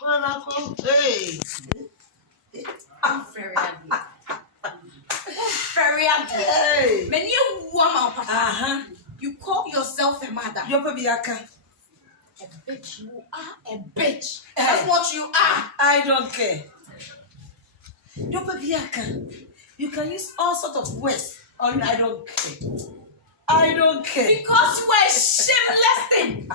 Hey. I'm very ugly. Very ugly. Hey. When you woman, Uh-huh. you call yourself a mother. You're probably a bitch. You are a bitch. Hey. That's what you are. I don't care. You're probably a You can use all sorts of words on I don't care. I don't care. Because you are a shameless thing.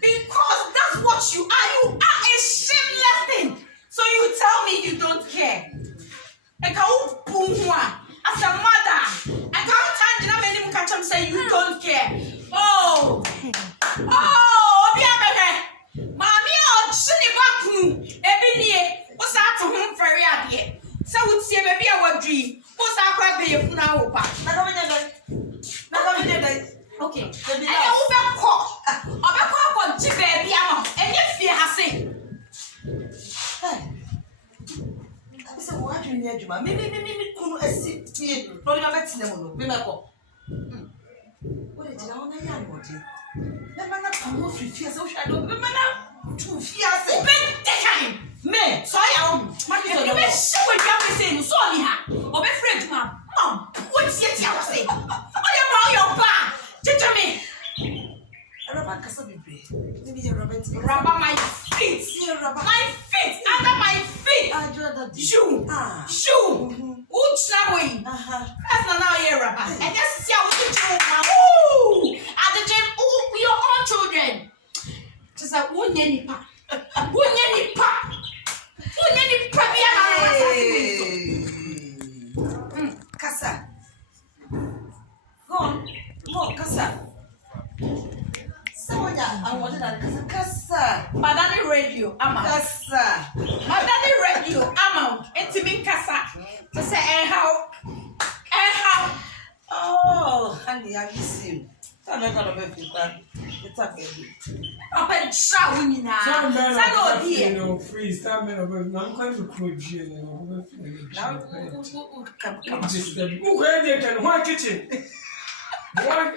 Because that's what you are. You are a shameless thing. So you tell me you don't care. As a mother, I can't say you don't care. Oh, Mommy, what's that to him very idea? So would see baby our dream. What's that crap you now? Okay. And you will call. I'll call on baby and if you have seen. So what do you need, Juma? Me, couldn't sit here. No, you're not seeing them. What did you know? I am what you. The man that come off with fear, so I don't. The man to fear, say, me. So I am. You may show what you're saying. Sorry, ha. Or be friend, mom. What's your say? Oh, your bar. Teach me. Rubber Casabi. Maybe your rubber my feet. My feet under my feet. Shoe. Which now way? That's not now here, rubber. And that's see how we do. At the gym, we are all children. Just like one yenny pa. Casa. Go on. More Casa. Someone I wanted that Casa. Madani radio, Ama. Casa. Madani radio, Ama. It's me Casa. To say, how. Oh, honey, have you seen? I'm not going to make it. It's a baby. I'm going to show you now. Some here. No, freeze. I'm going to cook you. Now, come. Who can kitchen? What?